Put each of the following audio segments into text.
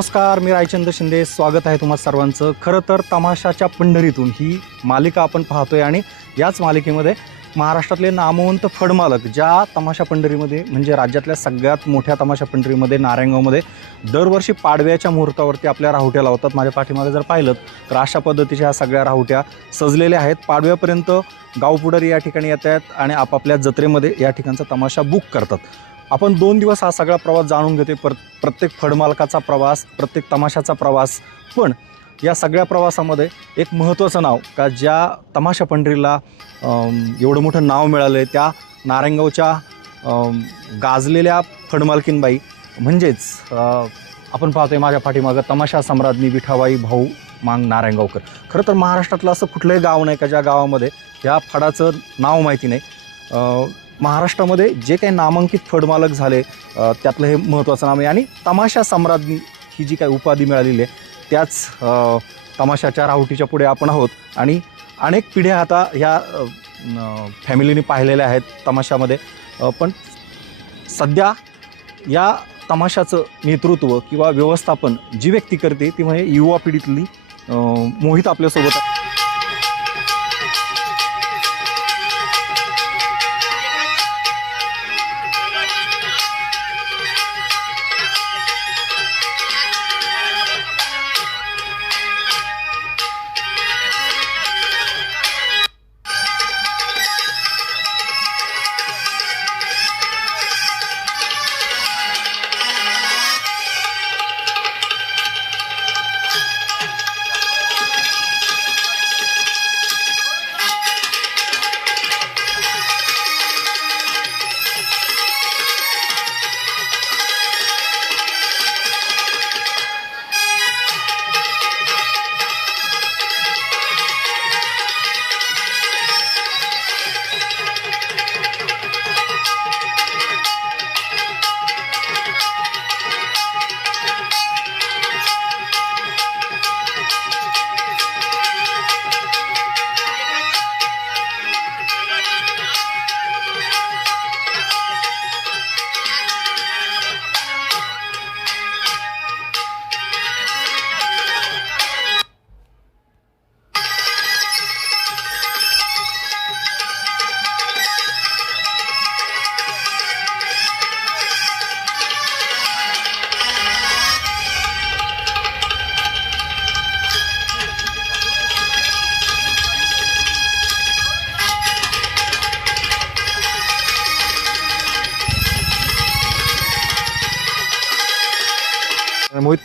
नमस्कार मी रायचंद्र शिंदे. स्वागत आहे तुम्हा सर्वांचं. खरं तर तमाशाच्या पंढरीतून ही मालिका आपण पाहतोय आणि याच मालिकेमध्ये महाराष्ट्रातले नामवंत फडमालक ज्या तमाशा पंढरीमध्ये म्हणजे राज्यातल्या सगळ्यात मोठ्या तमाशा पंढरीमध्ये नारायणगावमध्ये दरवर्षी पाडव्याच्या मुहूर्तावरती आपल्या राहुट्या लावतात. माझ्या पाठीमागे जर पाहिलं तर अशा पद्धतीच्या ह्या सगळ्या राहुट्या सजलेल्या आहेत. पाडव्यापर्यंत गावपुढारी या ठिकाणी येत आहेत आणि आपापल्या जत्रेमध्ये या ठिकाणचा तमाशा बुक करतात. आपण दोन दिवस हा सगळा प्रवास जाणून घेते पर प्रत्येक फडमालकाचा प्रवास प्रत्येक तमाशाचा प्रवास. पण या सगळ्या प्रवासामध्ये एक महत्त्वाचं नाव का ज्या तमाशा पंढरीला एवढं मोठं नाव मिळालं आहे त्या नारायणगावच्या गाजलेल्या फडमालकीनबाई. म्हणजेच आपण पाहतोय माझ्या पाठीमागं तमाशा सम्राज्ञी विठाबाई भाऊ मांग नारायणगावकर खरं तर महाराष्ट्रातलं असं कुठलंही गाव नाही का ज्या गावामध्ये या फडाचं नाव माहिती नाही. महाराष्ट्रामध्ये जे काही नामांकित फडमालक झाले त्यातलं हे महत्त्वाचं नाम आहे. आणि तमाशा सम्राज्ञी ही जी काही उपाधी मिळालेली आहे त्याच तमाशाच्या राहुटीच्या पुढे आपण आहोत. आणि अनेक पिढ्या आता ह्या फॅमिलीने पाहिलेल्या आहेत तमाशामध्ये. पण सध्या या तमाशाचं नेतृत्व किंवा व्यवस्थापन जी व्यक्ती करते ती म्हणजे युवा पिढीतली मोहित आपल्यासोबत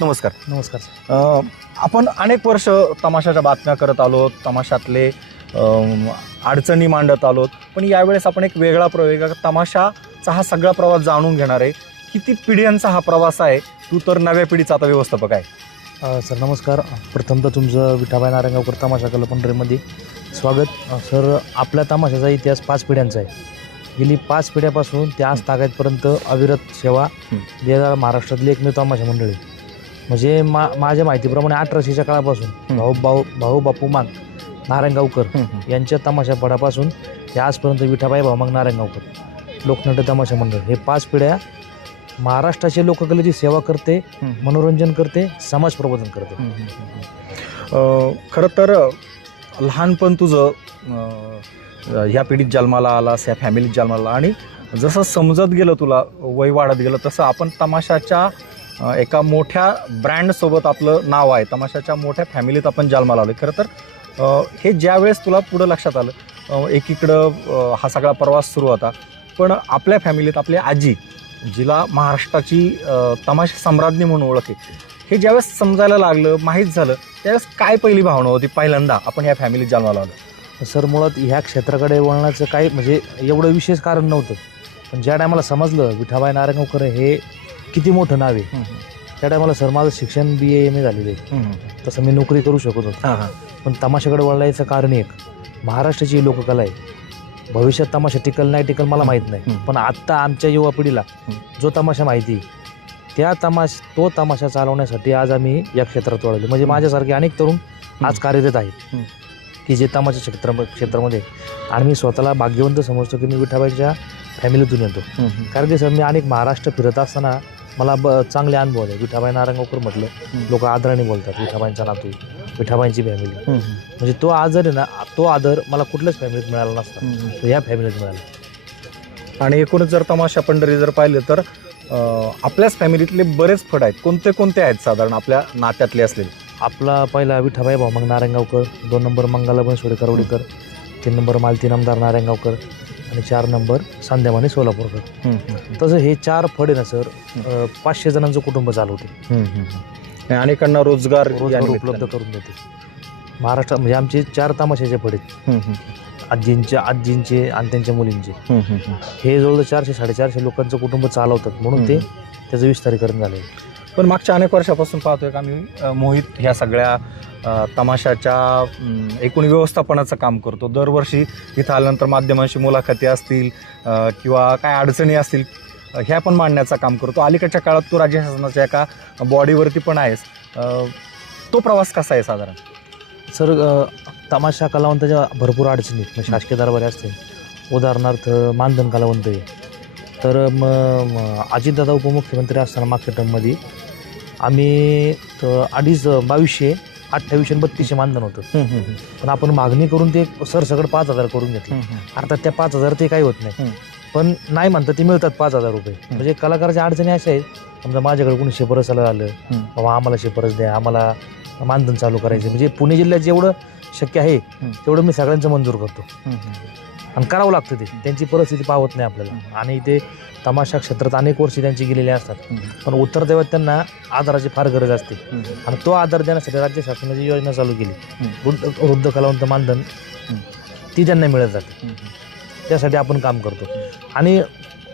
नमस्कार. नमस्कार अ, आपण अनेक वर्ष तमाशाच्या बातम्या करत आलो तमाशातले अम, अडचणी मांडत आलोत पण यावेळेस आपण एक वेगळा प्रयोग तमाशाचा हा सगळा प्रवास जाणून घेणार आहे. किती पिढ्यांचा हा प्रवास आहे? तू तर नव्या पिढीचा आता व्यवस्थापक आहे. अ, सर नमस्कार. प्रथमतः तुमचं विठाबाई नारायणगावकर तमाशा कला पंढरीमध्ये स्वागत. अ, सर आपल्या तमाशाचा इतिहास पाच पिढ्यांचा आहे. गेली पाच पिढ्यापासून ते आज तागायतपर्यंत अविरत सेवा हं. देणारा महाराष्ट्रातली एकमेव तमाशा मंडळी. म्हणजे मा माझ्या माहितीप्रमाणे अठराशेच्या काळापासून. भाऊ भाऊ भाऊ बापू मांग नारायणगावकर यांच्या तमाशा पडापासून ते आजपर्यंत विठाबाई भाऊमाग नारायणगावकर लोकनाट्य तमाशा मंडळ. हे पाच पिढ्या महाराष्ट्राच्या लोककलेची सेवा करते मनोरंजन करते समाज प्रबोधन करते. खरं तर लहानपण तुझं ह्या पिढीत जन्माला आलास ह्या फॅमिलीत जन्माला आला. आणि जसं समजत गेलं तुला वय वाढत गेलं तसं आपण तमाशाच्या एका मोठ्या ब्रँडसोबत आपलं नाव आहे. तमाशाच्या मोठ्या फॅमिलीत आपण जन्माला आलो खरं तर हे ज्या वेळेस तुला पुढं लक्षात आलं एकीकडं हा सगळा प्रवास सुरू होता. पण आपल्या फॅमिलीत आपली आजी जिला महाराष्ट्राची तमाशा सम्राज्ञी म्हणून ओळख आहे. हे ज्यावेळेस समजायला लागलं माहीत झालं त्यावेळेस काय पहिली भावना होती? पहिल्यांदा आपण ह्या फॅमिलीत जन्माला आलो. सर मुळात ह्या क्षेत्राकडे वळण्याचं काही म्हणजे एवढं विशेष कारण नव्हतं. पण ज्या टायमाला समजलं विठाबाई नारायणगावकर हे किती मोठं नाव आहे? त्या टायमाला सर माझं शिक्षण बी ए एम ए झालेलं आहे. तसं मी नोकरी करू शकत होतो. पण तमाशाकडे वळण्याचं कारण एक महाराष्ट्राची लोककला आहे. भविष्यात तमाशा टिकल नाही टिकल मला माहीत नाही. पण आत्ता आमच्या युवा पिढीला. जो तमाशा माहिती आहे, त्या तमाश तो तमाशा चालवण्यासाठी आज आम्ही या क्षेत्रात वळलो. म्हणजे. माझ्यासारखे अनेक तरुण आज. कार्यरत आहेत. की जे तमाशा क्षेत्र क्षेत्रामध्ये आणि मी स्वतःला भाग्यवंत समजतो की मी विठाबाईच्या फॅमिलीतून येतो. कारण की सर मी अनेक महाराष्ट्र फिरत असताना मला ब चांगले अनुभव आहे विठाबाई नारायणगावकर म्हटलं. लोक आदराने बोलतात विठाबाईंचा नातू विठाबाईंची फॅमिली म्हणजे तो आदर आहे ना तो आदर मला कुठल्याच फॅमिलीत मिळाला नसता. तो या फॅमिलीत मिळाला. आणि एकूणच जर तमाशा पंढरी जर पाहिले तर अं, आपल्याच फॅमिलीतले बरेच फड आहेत. कोणते कोणते आहेत साधारण आपल्या नात्यातले असलेले? आपला पहिला विठाबाई भाऊ मग नारायणगावकर दोन नंबर मंगला बनसोडे करवडीकर तीन नंबर मालती नामदार नारायणगावकर आणि चार नंबर सांदेमाने सोलापूरकर. तसं हे चार फड आहे ना सर पाचशे जणांचं कुटुंब चालवते अनेकांना रोजगार. उपलब्ध करून देते. महाराष्ट्रात म्हणजे आमचे चार तामाशाचे हम्म, हम्म, आजींचे आजींचे आणि त्यांच्या मुलींचे. हे जवळजवळ चारशे साडेचारशे लोकांचं कुटुंब चालवतात. म्हणून ते त्याचं विस्तारीकरण झालं पण मागच्या अनेक वर्षापासून पाहतोय का आम्ही मोहित ह्या सगळ्या तमाशाच्या एकूण व्यवस्थापनाचं काम करतो. दरवर्षी इथं आल्यानंतर माध्यमांशी मुलाखती असतील किंवा काय अडचणी असतील ह्या पण मांडण्याचं काम करतो. अलीकडच्या काळात तू राज्य शासनाच्या एका बॉडीवरती पण आहेस. तो प्रवास कसा आहे साधारण? सर तमाशा कलावंताच्या भरपूर अडचणी आहेत. म्हणजे शासकीय दरबारी असतील उदाहरणार्थ मानधन कलावंत आहे. तर मग अजितदादा उपमुख्यमंत्री असताना मागच्या टर्ममध्ये आम्ही त- अडीच बावीसशे अठ्ठावीसशे आणि बत्तीसशे मानधन होतं. पण आपण मागणी करून ते सर सगळं पाच हजार करून घेतलं. अर्थात त्या पाच हजार ते काही होत नाही. हम्म. पण नाही म्हणतात ते मिळतात पाच हजार रुपये. म्हणजे कलाकाराच्या अडचणी अशा आहेत. समजा माझ्याकडे कोणी शिफारसाला आलं हम्म. बाबा आम्हाला शिफारस द्या आम्हाला मानधन चालू करायचं. म्हणजे पुणे जिल्ह्यात जेवढं शक्य आहे हम्म. तेवढं मी सगळ्यांचं मंजूर करतो. आणि करावं लागतं ते. त्यांची परिस्थिती पावत नाही आपल्याला. आणि ते तमाशा क्षेत्रात अनेक वर्षी त्यांची गेलेली असतात. पण उत्तर देवात त्यांना आधाराची फार गरज असते. आणि तो आधार देण्यासाठी राज्य शासनाची योजना चालू केली. वृद्ध वृद्ध कलावंत मानधन. ती त्यांना मिळत जाते. त्यासाठी आपण काम करतो. आणि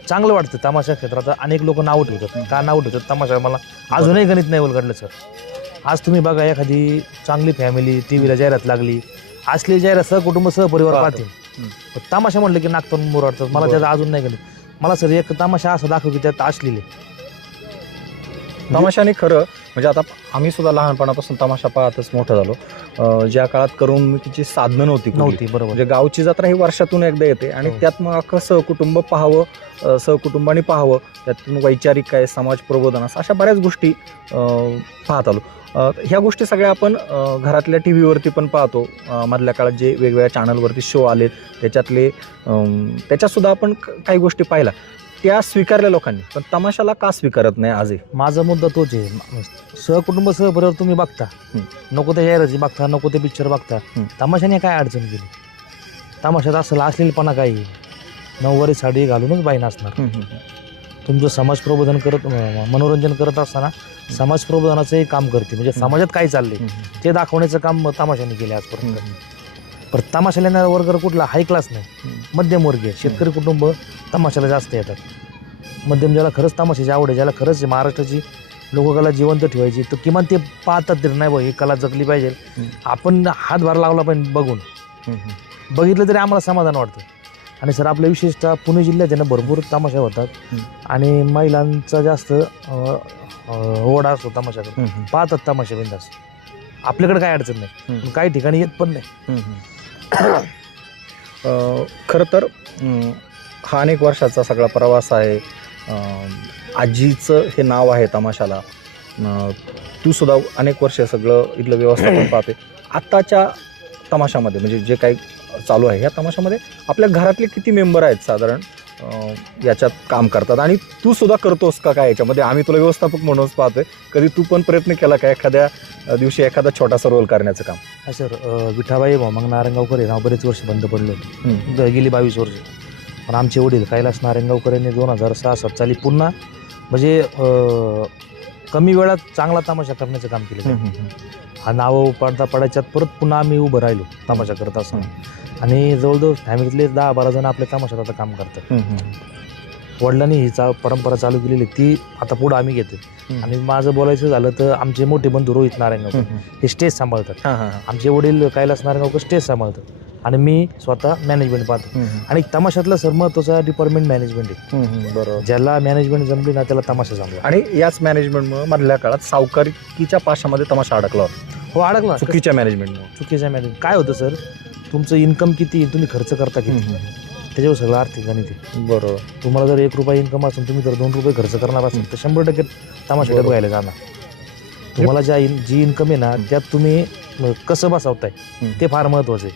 चांगलं वाटतं तमाशा क्षेत्रात अनेक लोक नावं ठेवतात. का नावं ठेवतात? तमाशा मला अजूनही गणित नाही उलगडलं सर. आज तुम्ही बघा एखादी चांगली फॅमिली टी व्हीला जाहिरात लागली. असली जाहिरात सहकुटुंब सहपरिवार पाहतो. पाहतील. तमाशा म्हणलं की नागपूर मुरडतात मला. त्याचं अजून नाही गणित. मला सर एक तमाशा असं दाखव की त्यात असलेले. तमाशाने खरं म्हणजे आता आम्ही सुद्धा लहानपणापासून तमाशा पाहतच मोठं झालो. ज्या काळात करमणुकीची साधनं नव्हती. नव्हती बरोबर. म्हणजे गावची जत्रा ही वर्षातून एकदा येते आणि हो. त्यात मग अख्खं सहकुटुंब पाहावं सहकुटुंबाने पाहावं. त्यातून वैचारिक काय समाज प्रबोधन असं अशा बऱ्याच गोष्टी पाहत आलो. ह्या गोष्टी सगळ्या आपण घरातल्या टी व्हीवरती पण पाहतो. मधल्या काळात जे वेगवेगळ्या चॅनलवरती शो आलेत त्याच्यातले त्याच्यातसुद्धा आपण काही गोष्टी पाहिल्या. त्या स्वीकारल्या लोकांनी पण तमाशाला का स्वीकारत नाही आजही? माझा मुद्दा तोच आहे. सहकुटुंब सहपरिवार तुम्ही बघता. नको त्या जाहिराती बघता नको ते पिक्चर बघता. तमाशाने काय अडचण केली? तमाशात असला असलेलपणा काही नऊवारी साडी घालूनच बाई नाचणार. तुमचं समाज प्रबोधन करत मनोरंजन करत असताना समाज प्रबोधनाचंही काम करते. म्हणजे. समाजात काय चाललंय ते दाखवण्याचं काम तमाशाने केले आजपर्यंत. पर तमाशाला येणारा वर्ग कुठला हाय क्लास नाही. मध्यमवर्गीय शेतकरी कुटुंब तमाशाला जास्त येतात. मध्यम ज्याला खरंच तमाशाची आवड आहे ज्याला खरंच महाराष्ट्राची लोककला जिवंत ठेवायची तर किमान ते पाहतात तरी नाही बघ ही कला जगली पाहिजे. आपण हातभार लावला पाहिजे बघून. बघितलं तरी आम्हाला समाधान वाटतं. आणि सर आपल्या विशेषतः पुणे जिल्ह्यात आहे ना भरपूर तमाशा होतात. आणि महिलांचा जास्त अं, ओढा असतो तमाशाकडे पाहतात तमाशा बिंदास. आपल्याकडे काय अडचण नाही. हम्म. पण काही ठिकाणी येत पण नाही. खरं तर अं, हा अनेक वर्षाचा सगळा प्रवास आहे. आजीचं हे नाव आहे तमाशाला. तू सुद्धा अनेक वर्ष सगळं इथलं व्यवस्थापन पाहते. आत्ताच्या तमाशामध्ये म्हणजे जे काही चालू आहे ह्या तमाशामध्ये आपल्या घरातले किती मेंबर आहेत साधारण? याच्यात काम करतात. आणि तू सुद्धा करतोस का काय याच्यामध्ये? आम्ही तुला व्यवस्थापक म्हणूनच पाहतोय. कधी तू पण प्रयत्न केला का एखाद्या दिवशी एखादा छोटासा रोल करण्याचं काम? हा सर विठाबाई मग नारायणगावकर हे नाव बरेच वर्ष बंद पडले होते. गेली बावीस वर्ष. पण आमचे वडील कैलास नारायणगावकर यांनी दोन हजार सहा सात साली पुन्हा म्हणजे कमी वेळात चांगला तमाशा करण्याचं काम केलं. हा नाव पडता पडायच्यात परत पुन्हा आम्ही उभं राहिलो तमाशा करत असताना. आणि जवळजवळ फॅमिलीतले दहा बारा जण आपल्या तमाशात आता काम करतात. वडिलांनी ही चा परंपरा चालू केलेली ती आता पुढं आम्ही घेतो. आणि माझं बोलायचं झालं तर आमचे मोठे बंधू रोहित नारायणगावकर हे स्टेज सांभाळतात. आमचे वडील कैलास नारायणगावकर स्टेज सांभाळतात. आणि मी स्वतः मॅनेजमेंट पाहतो. आणि तमाशातलं सर महत्त्वाचा डिपार्टमेंट मॅनेजमेंट आहे. बरोबर. ज्याला मॅनेजमेंट जमली ना त्याला तमाशा जमला. आणि याच मॅनेजमेंटमुळे मधल्या काळात सावकारीच्या पाशामध्ये तमाशा अडकला होता. हो अडकला. चुकीच्या मॅनेजमेंटमुळे चुकीच्या मॅनेज काय होतं सर? तुमचं इन्कम किती तुम्ही खर्च करता किती? त्याच्यावर सगळं आर्थिक गणित आहे बरोबर. तुम्हाला जर एक रुपया इन्कम असेल तुम्ही जर दोन रुपये खर्च करणार असेल तर शंभर टक्के बरोबर. बघायला जाणार. तुम्हाला ज्या इन- जी इन्कम आहे ना त्यात तुम्ही कसं बसवताय. ते फार महत्वाचं आहे.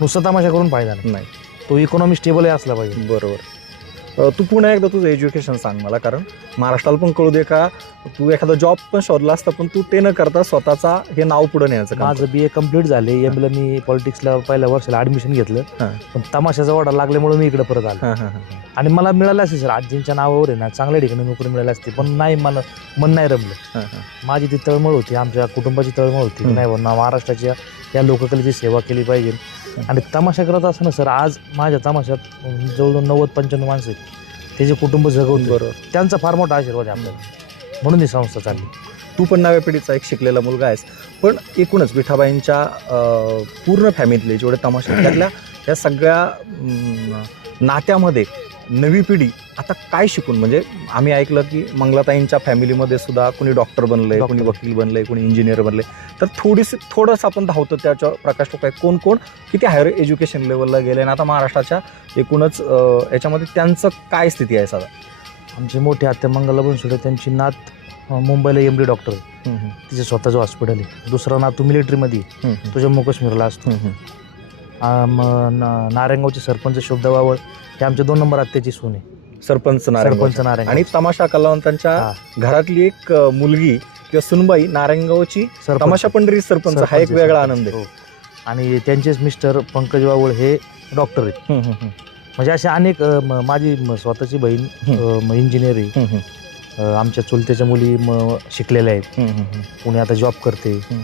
नुसतं तमाशा करून फायदा नाही. तो इकॉनॉमी स्टेबल असला पाहिजे. बरोबर. तू पुन्हा एकदा तुझं एज्युकेशन सांग मला कारण महाराष्ट्राला पण कळू दे का तू एखादा जॉब पण शोधला असता पण तू ते न करता स्वतःचा हे नाव पुढे नेण्याचं काम माझं बी ए कंप्लीट झाले एम ला मी पॉलिटिक्सला पहिल्या वर्षाला ऍडमिशन घेतलं. पण तमाशाचा वाडा लागल्यामुळे मी इकडे परत आलो. आणि मला मिळालं असेल सर आजींच्या नावावर आहे ना चांगल्या ठिकाणी नोकरी मिळाली असते पण नाही मला मन नाही रमलं. माझी ती तळमळ होती आमच्या कुटुंबाची तळमळ होती. नाही बुवा, महाराष्ट्राच्या या लोककलेची सेवा केली पाहिजे. आणि तमाशा करत असताना सर आज माझ्या तमाशात जवळजवळ नव्वद पंच्याण्णव माणसं आहेत. त्याचे कुटुंब जगवून बरोबर. त्यांचा फार मोठा आशीर्वाद आहे आपल्याला. म्हणून ही संस्था चालली. तू पण नव्या पिढीचा एक शिकलेला मुलगा आहेस. पण एकूणच विठाबाईंच्या अ, पूर्ण फॅमिलीतले जेवढे तमाशे त्यातल्या या सगळ्या नात्यामध्ये नवी पिढी आता काय शिकून? म्हणजे आम्ही ऐकलं की मंगलाताईंच्या फॅमिलीमध्ये सुद्धा कुणी डॉक्टर बनलंय. कुणी वकील बनलंय कुणी इंजिनियर बनले तर थोडीशी थोडंसं आपण धावतो त्याच्यावर प्रकाश टोक आहे कोण कोण? किती हायर एज्युकेशन लेवलला गेले आणि आता महाराष्ट्राच्या एकूणच याच्यामध्ये त्यांचं काय स्थिती आहे साधा आमचे मोठे आत्या मंगला बनसोडे त्यांची नात मुंबईला एम डी डॉक्टर तिचे स्वतःचं हॉस्पिटल आहे. दुसरा नातू मिलिटरीमध्ये तो जम्मू काश्मीरला असतो न- नारायणगावचे सरपंच शोभदा वावळ हे आमच्या दोन नंबर आत्याची सून आहे. सरपंच सरपंच नारायण आणि तमाशा कलावंतांच्या. घरातली एक मुलगी किंवा सुनबाई नारायणगावची तमाशा पंढरी सरपंच हा एक सरपंच, वेगळा. आनंद आहे. हो. आणि त्यांचेच मिस्टर पंकज वावळ हे डॉक्टर आहेत. हम्म, हम्म, म्हणजे असे अनेक अ, म- माझी म- स्वतःची बहीण इंजिनियर आहे. हम्म, हम्म, अ, आमच्या चुलत्याच्या मुली म- शिकलेल्या आहेत. हम्म, हम्म, हम्म. पुणे आता जॉब करते. हम्म.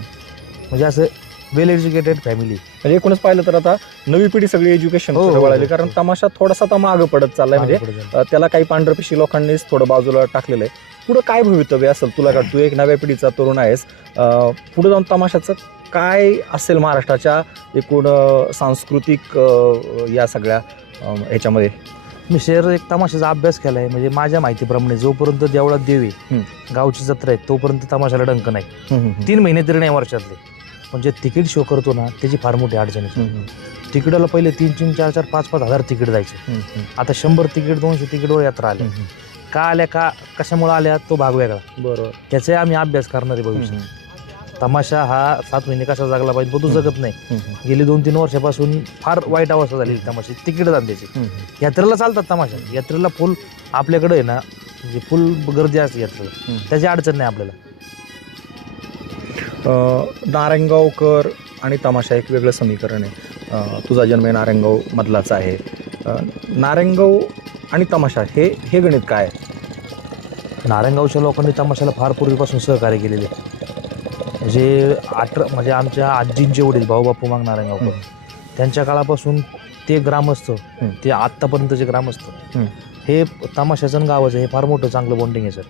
म्हणजे असं वेल एज्युकेटेड फॅमिली. म्हणजे एकूणच पाहिलं तर आता नवी पिढी सगळी एज्युकेशन हो, हो, वळाली. हो, कारण हो. तमाशा थोडासा आता मागं पडत चाललाय. म्हणजे अ, त्याला काही पांढरपेशी लोकांनीच थोडं बाजूला टाकलेलं आहे. पुढं काय भवितव्य असेल? तुला का तू एक नव्या पिढीचा तरुण आहेस? अ, पुढे जाऊन तमाशाचं काय असेल महाराष्ट्राच्या एकूण अ, सांस्कृतिक अ, या सगळ्या अ, ह्याच्यामध्ये? मी शेअर एक तमाशाचा अभ्यास केलाय. म्हणजे माझ्या माहितीप्रमाणे जोपर्यंत देवळात देवी हम्म. गावची जत्रा आहे तोपर्यंत तमाशाला डंक नाही. तीन महिने तरी नाही वर्षातले. पण जे तिकीट शो करतो ना त्याची फार मोठी अडचण आहे. तिकिटाला पहिले तीन तीन चार चार पाच पाच हजार तिकीट जायचे. आता शंभर तिकीट दोनशे तिकीटवर यात्रा आल्या. का आल्या का कशामुळे आल्या तो भाग वेगळा. बरोबर. त्याचे आम्ही अभ्यास करणार आहे भविष्यात. तमाशा हा सात महिने कसा जगला पाहिजे तो तो जगत नाही. गेली दोन तीन वर्षापासून फार वाईट अवस्था झाली तमाशी तिकीट धंद्याची. यात्रेला चालतात तमाशा. यात्रेला फुल आपल्याकडे आहे ना म्हणजे फुल गर्दी असते यात्रेला. त्याची अडचण नाही आपल्याला. अ, नारायणगावकर आणि तमाशा एक वेगळं समीकरण आहे तुझा जन्म आहे नारायणगाव मधलाच आहे अ, नारायणगाव आणि तमाशा हे हे गणित काय आहे? नारायणगावच्या लोकांनी तमाशाला फार पूर्वीपासून सहकार्य केलेले म्हणजे अठरा म्हणजे आमच्या आजींचे वडील भाऊबापू माग नारायणगावकर त्यांच्या काळापासून ते ग्रामस्थ. ते आत्तापर्यंतचे ग्रामस्थ. हे तमाशाचं गावाचं हे फार मोठं चांगलं बॉन्डिंग आहे सर.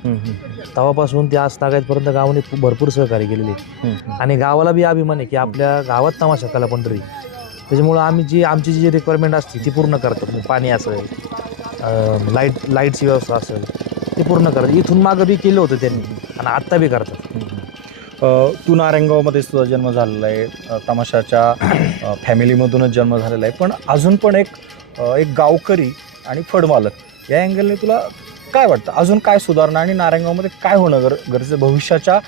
तेव्हापासून ते आज तागायतपर्यंत गावाने खूप भरपूर सहकार्य केलेले आहे. आणि गावाला बी अभिमान आहे की आपल्या गावात तमाशा कला पंढरी त्याच्यामुळं आम्ही जी आमची जी रिक्वायरमेंट असते ती पूर्ण करतात. पाणी असेल लाइट लाईटची व्यवस्था असेल ती पूर्ण करतात. इथून मागं बी केलं होतं त्यांनी आणि आत्ता बी करतात. तू नारायणगावमध्ये तुझा जन्म झालेला आहे. तमाशाच्या फॅमिलीमधूनच जन्म झालेला आहे. पण अजून पण एक एक गावकरी आणि फडमालक. या अँगलने तुला काय वाटतं? अजून काय सुधारणा आणि नारायणगावमध्ये काय होणं गर गरजेचं भविष्याच्या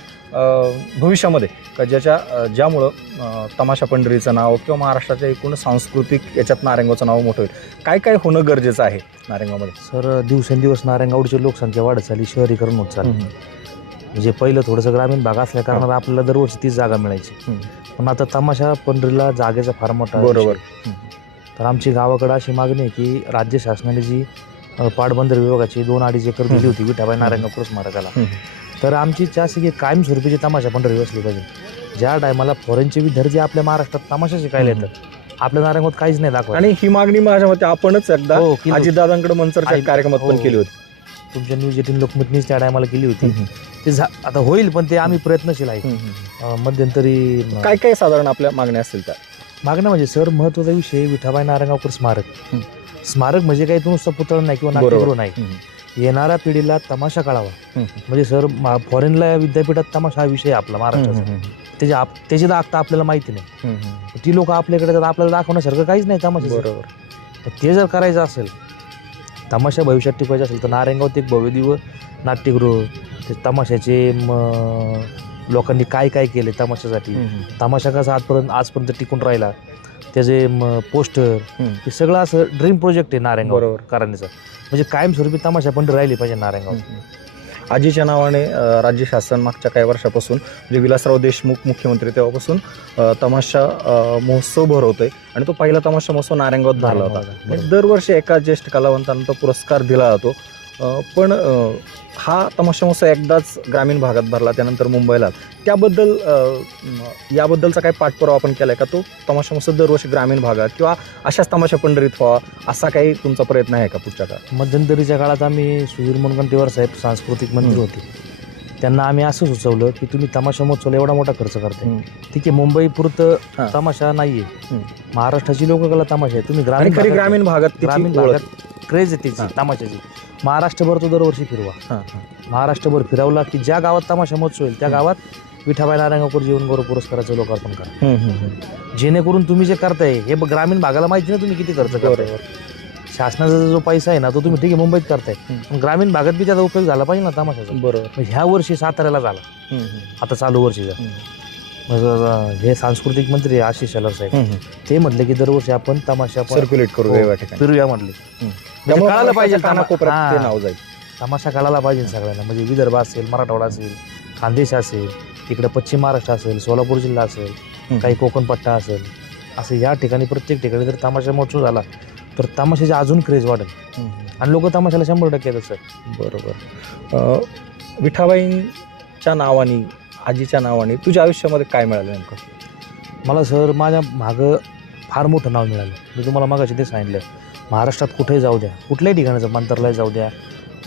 भविष्यामध्ये? का ज्याच्या ज्यामुळं तमाशा पंढरीचं नाव किंवा महाराष्ट्राच्या एकूण सांस्कृतिक याच्यात नारायणगावचं नाव मोठं होईल? काय काय होणं गरजेचं आहे नारायणगावमध्ये? सर दिवसेंदिवस नारायणगावची लोकसंख्या वाढत चालली शहरीकरण होत चालली. म्हणजे पहिलं थोडंसं ग्रामीण भाग असल्या कारणानं आपल्याला दरवर्षी तीच जागा मिळायची. पण आता तमाशा पंढरीला जागेचा फार मोठा बरोबर. तर आमची गावाकडं अशी मागणी आहे की राज्य शासनाने जी पाटबंदर विभागाची दोन अडीच एकर दिली होती विठाबाई नारायणगाव स्मारकाला हम्म. तर आमची इच्छा अशी की कायमस्वरूपीची तमाशा पंढरी बसली पाहिजे ज्या टायमाला फॉरेनचे विद्यार्थी आपल्या महाराष्ट्रात तमाशा शिकायला. येतात आपल्या नारायणगावात काहीच नाही दाखवा आणि ही मागणी माझ्या मते आपणच एकदा हो. अजितदादांकडे मंचरच्या आई- कार्यक्रमात पण हो. केली होती तुमच्या न्यूज एटीन लोकमतनीच त्या टायमाला केली होती ते झा आता होईल पण ते आम्ही प्रयत्नशील आहे मध्यंतरी काय काय साधारण आपल्या मागण्या असतील त्या मागणं म्हणजे सर महत्त्वाचा विषय विठाबाई नारायणगावकर स्मारक हं. स्मारक म्हणजे काही तो नुसतं पुतळा नाही किंवा. नाट्यगृह नाही. येणाऱ्या पिढीला तमाशा कळावा. म्हणजे सर फॉरेनला विद्यापीठात तमाशा हा विषय आपला महाराष्ट्राचा. त्याची आप त्याची दाखता आपल्याला माहिती नाही. ती लोक आपल्याकडे येतात, आपल्याला दाखवण्यासारखं काहीच नाही तमाशा बरोबर. तर ते जर करायचं असेल तमाशा भविष्यात टिकवायचा असेल तर नारायणगावात एक भव्यदिव नाट्यगृह ते तमाशाचे लोकांनी काय काय केले तमाशासाठी? तमाशा कसा आजपर्यंत आजपर्यंत टिकून राहिला? त्याचे म पोस्टर. हे सगळं असं ड्रीम प्रोजेक्ट आहे नारायणगाव बरोबर. करायचं म्हणजे कायमस्वरूपी तमाशा पण राहिली पाहिजे नारायणगाव आजीच्या नावाने अ, राज्य शासन मागच्या काही वर्षापासून म्हणजे विलासराव देशमुख मुख्यमंत्री तेव्हापासून अ, तमाशा अ, महोत्सव भरवतोय आणि तो पहिला तमाशा महोत्सव नारायणगावात भरला होता. आणि दरवर्षी एका ज्येष्ठ कलावंतांना तो पुरस्कार दिला जातो अ, पण अ, हा तमाशा महोत्सव एकदाच ग्रामीण भागात भरला त्यानंतर मुंबईला त्याबद्दल याबद्दलचा काही पाठपुरावा आपण केलाय का तो तमाशा महोत्सव दरवर्षी ग्रामीण भागात किंवा अशाच तमाशा पंढरीत व्हावा असा काही तुमचा प्रयत्न आहे का पुढच्या काळात मध्यंतरीच्या काळात आम्ही सुधीर मुनगंटीवार साहेब सांस्कृतिक हम्म. होते त्यांना आम्ही असं सुचवलं की तुम्ही तमाशा महोत्सवाला एवढा मोठा खर्च करताय हम्म. ठीक आहे मुंबई पुरतं. तमाशा नाहीये हम्म. महाराष्ट्राची लोककला तमाशा आहे तुम्ही ग्रामीण ग्रामीण भागात ग्रामीण. भागात क्रेज आहे त्याची. तमाशाची महाराष्ट्रभर तो दरवर्षी फिरवा हां, हां. महाराष्ट्रभर फिरवला की ज्या गावात तमाशा महोत्सव होईल त्या. गावात विठाबाई नारायणगावकर जीवन गौरव पुरस्काराचं लोकार्पण करा हम्म, हम्म, हम्म. जेणेकरून तुम्ही जे करताय हे ब- ग्रामीण भागाला माहिती ना तुम्ही किती खर्च करताय शासनाचा जो पैसा आहे ना तो तुम्ही ठीक आहे मुंबईत करताय हम्म. पण ग्रामीण भागात बी त्याचा उपयोग झाला पाहिजे ना तमाशाचा बरोबर मग ह्या वर्षी साताऱ्याला झाला हम्म, हम्म, आता चालू वर्षीचा हम्म. मग हे सांस्कृतिक मंत्री आशिष शेलार साहेब. ते म्हटले की दरवर्षी आपण तमाशा सर्क्युलेट करू हो. ठिकाणी फिरूया म्हटले. म्हणजे कळायला पाहिजे. नाव जाईल तमाशा कळायला पाहिजे सगळ्यांना म्हणजे विदर्भ असेल मराठवाडा असेल खानदेश असेल इकडे पश्चिम महाराष्ट्र असेल सोलापूर जिल्हा असेल काही कोकण पट्टा असेल असं या ठिकाणी प्रत्येक ठिकाणी जर तमाशा महोत्सव झाला तर तमाशाची अजून क्रेज वाढेल. आणि लोक तमाशाला शंभर टक्के येतात सर बरोबर विठाबाईंच्या नावाने आजीच्या नावाने. तुझ्या आयुष्यामध्ये काय मिळालं नेमकं? मला सर माझ्या मागं फार मोठं नाव मिळालं. मी तुम्हाला मागाशी ते सांगितलं. महाराष्ट्रात कुठेही जाऊ द्या कुठल्याही ठिकाणी मंत्रालयात जाऊ द्या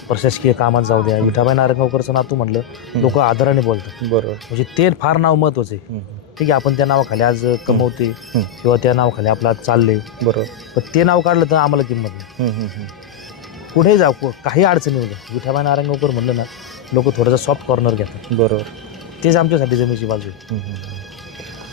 प्रशासकीय कामात जाऊ द्या. विठाबाई नारायणगावकरचं नातू म्हटलं लोक आदराने बोलतात. बरोबर. म्हणजे ते फार नाव महत्वाचं आहे. ठीक आहे आपण त्या नावाखाली आज कमवते. किंवा त्या नावाखाली आपलं आज चालले बरोबर. पण ते नाव काढलं तर आम्हाला किंमत नाही. कुठेही जाऊ काही अडचणी होत्या विठाबाई नारायणगावकर म्हणलं ना लोक थोडासा सॉफ्ट कॉर्नर घेतात. बरोबर. तेच आमच्यासाठी जमेची बाजू आहे.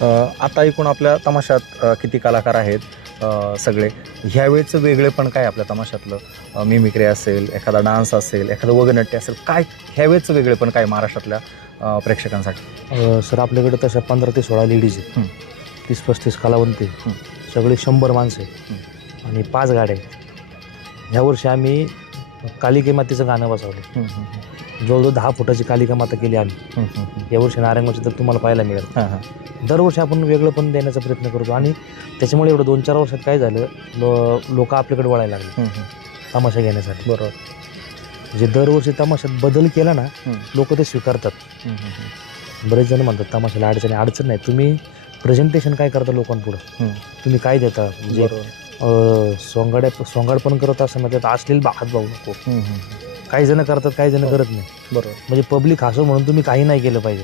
अ, आता एकूण आपल्या तमाशात अ, किती कलाकार आहेत अ, सगळे. ह्यावेळेचं वेगळे पण काय आपल्या तमाशातलं? मिमिक्री असेल एखादा डान्स असेल एखादं वगनाट्य असेल काय ह्यावेळेचं वेगळे पण काय महाराष्ट्रातल्या अ, प्रेक्षकांसाठी? अं, सर आपल्याकडे तशा पंधरा ते सोळा लेडीज आहे हं. तीस पस्तीस कलावंत आहे हं. सगळे शंभर माणसं आणि पाच गाड्या आहेत. ह्या वर्षी आम्ही कालिके मातेचं गाणं बसवलं. जवळजवळ दहा फुटाची कालिका माता केली आम्ही हम्म. यावर्षी नारायणगावची तर तुम्हाला पाहायला मिळेल. दरवर्षी आपण वेगळं पण देण्याचा प्रयत्न करतो आणि त्याच्यामुळे एवढं दोन चार वर्षात काय झालं लो लोक आपल्याकडे वळायला लागले. तमाशा घेण्यासाठी बरोबर म्हणजे दरवर्षी तमाशात बदल केला ना. लोक ते स्वीकारतात. बरेच जण म्हणतात तमाशाला अडचण. अडचण नाही तुम्ही प्रेझेंटेशन काय करता लोकांपुढं. तुम्ही काय देता म्हणजे सोंगाड्या सोंगाड पण करत असताना त्यात अश्लील हात भाऊ नको. काही जण करतात काही जण हो. करत नाही. बरोबर. म्हणजे पब्लिक हसो म्हणून तुम्ही काही नाही केलं पाहिजे.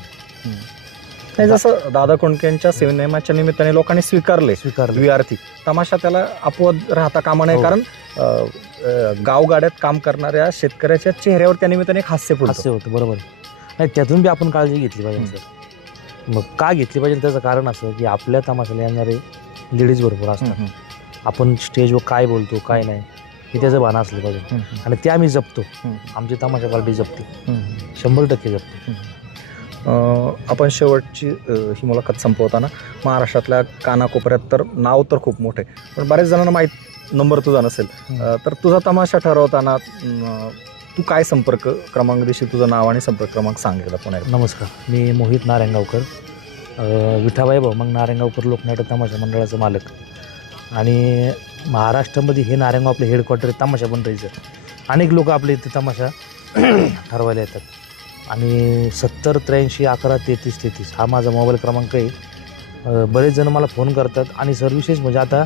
नाही जसं दादा कोंडकेंच्या सिनेमाच्या निमित्ताने लोकांनी स्वीकारले. स्वीकारलं. द्विआर्थी तमाशा त्याला अपवाद राहता कामा नये हो. कारण अ, अ, गावगाड्यात काम करणाऱ्या शेतकऱ्याच्या चेहऱ्यावर त्या निमित्ताने एक हास्य फुलतं. हास्य होतं बरोबर. आहे. नाही त्यातून बी आपण काळजी घेतली पाहिजे सर. मग का घेतली पाहिजे? त्याचं कारण असं की आपल्या तमाशाला येणारे लेडीज भरपूर असतात. हम्म, आपण स्टेजवर काय बोलतो काय नाही. हे त्याचं भान असलं पाहिजे. आणि ते आम्ही जपतो. आमची तमाशा पार्टी जपते. शंभर टक्के जपते. अ, आपण शेवटची अ, ही मुलाखत संपवताना महाराष्ट्रातल्या कानाकोपऱ्यात तर नाव तर खूप मोठं आहे. पण बऱ्याच जणांना माहीत नंबर तुझा नसेल. अ, तर तुझा तमाशा ठरवताना अ, तू काय संपर्क क्रमांक देशील? तुझं नाव आणि संपर्क क्रमांक सांग एकदा पुन्हा एकदा. नमस्कार. मी मोहित नारायणगावकर. अ, विठाबाई भाऊ मग नारायणगावकर लोकनाट्य तमाशा मंडळाचं मालक. आणि महाराष्ट्रामध्ये हे नारायणगाव आपले हेडक्वार्टर आहे तमाशा मंडळीचं अनेक लोक आपल्या इथे तमाशा ठरवायला येतात. आणि सत्तर त्र्याऐंशी अकरा तेहतीस तेहतीस हा माझा मोबाईल क्रमांक आहे. बरेच जण मला फोन करतात आणि सर विशेष म्हणजे आता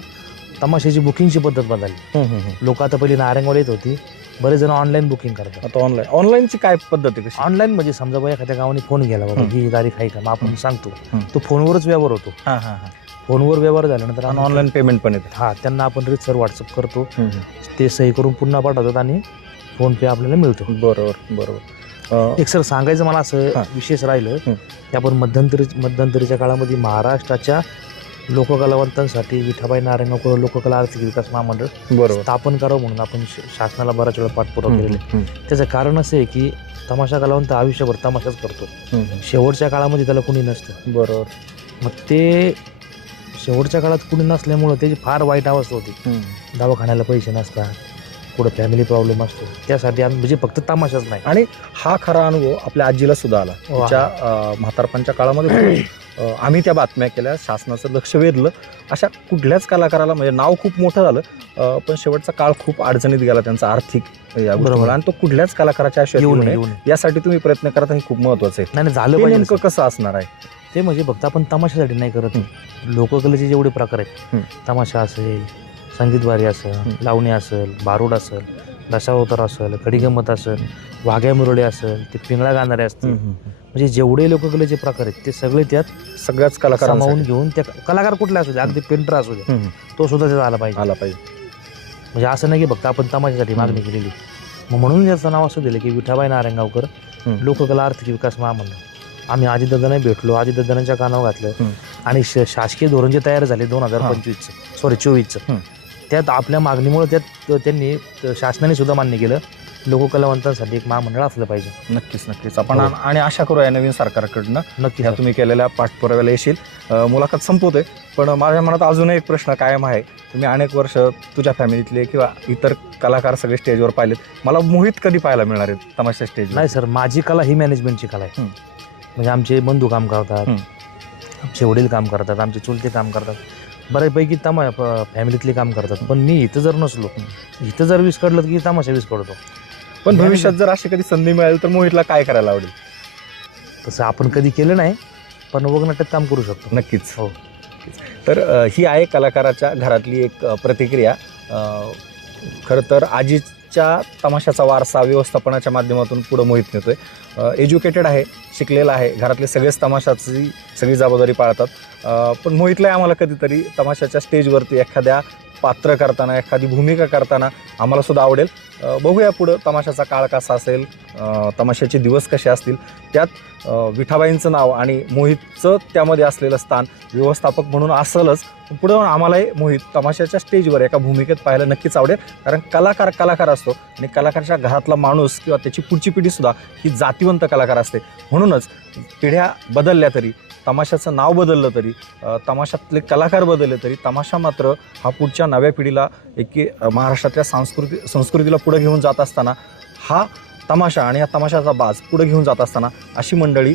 तमाशाची बुकिंगची पद्धत बदलली. लोक आता पहिली नारायणगावला येत होती. बरेच जण ऑनलाईन बुकिंग करतात. आता ऑनलाईन ऑनलाईनची काय पद्धत आहे ऑनलाईन म्हणजे समजा बा एखाद्या गावाने फोन केला बाबा हं. तारीख आहे का? मग आपण. सांगतो. तो फोनवरच व्यवहार होतो. हां हां हां. फोनवर व्यवहार झाल्यानंतर आणि ऑनलाईन पेमेंट पण येते. हा त्यांना आपण रितसर व्हॉट्सअप करतो. ते सही करून पुन्हा पाठवतात आणि फोन पे आपल्याला मिळतो. बरोबर बरोबर. एक सर सांगायचं मला असं. विशेष राहिलं. की आपण मध्यंतरी मध्यंतरीच्या काळामध्ये महाराष्ट्राच्या लोककलावंतांसाठी विठाबाई नारायणगावकर लोककला आर्थिक विकास महामंडळ बरोबर. स्थापन करावं म्हणून आपण शासनाला बराच वेळा पाठपुरावा केलेला त्याचं कारण असं आहे की तमाशा कलावंत आयुष्यभर तमाशाच करतो. शेवटच्या काळामध्ये त्याला कुणी नसतं. बरोबर. मग ते शेवटच्या काळात कुणी नसल्यामुळं त्याची फार वाईट अवस्था होती. दवाखान्याला पैसे नसतात पुढं फॅमिली प्रॉब्लेम असतो. त्यासाठी आम्ही म्हणजे फक्त तमाशाच नाही. आणि हा खरा अनुभव आपल्या आजीला सुद्धा आला. तिच्या अं, म्हातारपणच्या काळामध्ये आम्ही त्या बातम्या केल्या शासनाचं लक्ष वेधलं. अशा कुठल्याच कलाकाराला म्हणजे नाव खूप मोठं झालं पण शेवटचा काळ खूप अडचणीत गेला त्यांचा आर्थिक बरोबर. आणि तो कुठल्याच कलाकाराच्या येऊ नये नये. यासाठी तुम्ही प्रयत्न करता हे खूप महत्वाचं आहे. झालं नेमकं. कसं असणार आहे? ते म्हणजे फक्त आपण तमाशासाठी नाही करत लोककलेचे जेवढे प्रकार आहेत. तमाशा असेल संगीतवारी असेल. लावणी असेल बारूड असेल दशावतार असेल खडीगंमत असेल वाघ्या मुरळी असेल ते पिंगळा गाणारे असतील. म्हणजे जेवढे लोककलेचे प्रकार आहेत ते सगळे त्यात सगळ्याच कलाकारांसाठी. सामावून घेऊन त्या कलाकार कुठले असू दे अगदी पेंटर असू दे तो सुद्धा त्यात आला पाहिजे. आला पाहिजे. म्हणजे असं नाही की फक्त आपण तमाशासाठी मागणी केलेली. मग म्हणून याचं नाव असं दिलं की विठाबाई नारायणगावकर. लोककला आर्थिक विकास महामंडळ. आम्ही आदिदादाने भेटलो आदिदादांच्या कानावर घातलं. आणि श- शासकीय धोरण जे तयार झाले दोन हजार. पंचवीसचं. सॉरी चोवीसचं. त्यात आपल्या मागणीमुळे त्यात त्यांनी शासनाने सुद्धा मान्य केलं. लोककलावंतांसाठी एक महामंडळ असलं पाहिजे. नक्कीच नक्कीच. आपण हो. आणि आशा करूया नवीन सरकारकडनं. नक्की ह्या तुम्ही केलेल्या पाठपुराव्याला येशील. अ, मुलाखत संपवते पण माझ्या मनात अजूनही एक प्रश्न कायम आहे. तुम्ही अनेक वर्ष तुझ्या फॅमिलीतले किंवा इतर कलाकार सगळे स्टेजवर पाहिलेत. मला मोहित कधी पाहायला मिळणार आहेत तमाशा स्टेज नाही सर. माझी कला ही मॅनेजमेंटची कला आहे. हम्म. म्हणजे आमचे बंधू काम करतात. आमचे वडील काम करतात आमचे चुलते काम करतात. बऱ्यापैकी तमा फॅमिलीतले काम करतात. पण मी इथं जर नसलो इथं जर वीस काढलं की तमाशा वीस पडतो पण भविष्यात जर अशी कधी संधी मिळाली तर मोहितला काय करायला आवडेल? तसं आपण कधी केलं नाही पण वगनाट्यात काम करू शकतो. नक्कीच. हो. तर ही आहे कलाकाराच्या घरातली एक प्रतिक्रिया. खरं तर च्या तमाशाचा वारसा व्यवस्थापनाच्या माध्यमातून पुढं मोहित नेतोय. एज्युकेटेड आहे शिकलेला आहे. घरातले सगळेच तमाशाची सगळी जबाबदारी पाळतात. पण मोहितला आम्हाला कधीतरी तमाशाच्या स्टेजवरती एखाद्या पात्र करताना एखादी भूमिका करताना आम्हाला सुद्धा आवडेल. बघूया पुढं तमाशाचा काळ कसा असेल तमाशाचे दिवस कसे असतील. त्यात विठाबाईंचं नाव आणि मोहितचं त्यामध्ये असलेलं स्थान व्यवस्थापक म्हणून असलंच. पुढं आम्हालाही मोहित तमाशाच्या स्टेजवर एका भूमिकेत पाहायला नक्कीच आवडेल. कारण कलाकार कलाकार असतो आणि कलाकारच्या घरातला माणूस किंवा त्याची पुढची पिढीसुद्धा ही जातिवंत कलाकार असते. म्हणूनच पिढ्या बदलल्या तरी तमाशाचं नाव बदललं तरी तमाशातले कलाकार बदलले तरी तमाशा मात्र हा पुढच्या नव्या पिढीला एकी महाराष्ट्रातल्या सांस्कृती संस्कृतीला पुढे घेऊन जात असताना हा तमाशा आणि या तमाशाचा बाज पुढे घेऊन जात असताना अशी मंडळी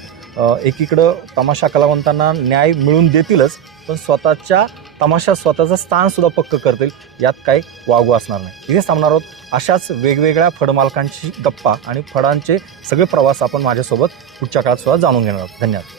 एकीकडं तमाशा कलावंतांना न्याय मिळवून देतीलच पण स्वतःच्या तमाशा स्वतःचं स्थानसुद्धा पक्क करतील यात काही वागू असणार नाही. इथे थांबणार आहोत. अशाच वेगवेगळ्या फडमालकांची गप्पा आणि फडांचे सगळे प्रवास आपण माझ्यासोबत पुढच्या काळात सुद्धा जाणून घेणार आहोत. धन्यवाद.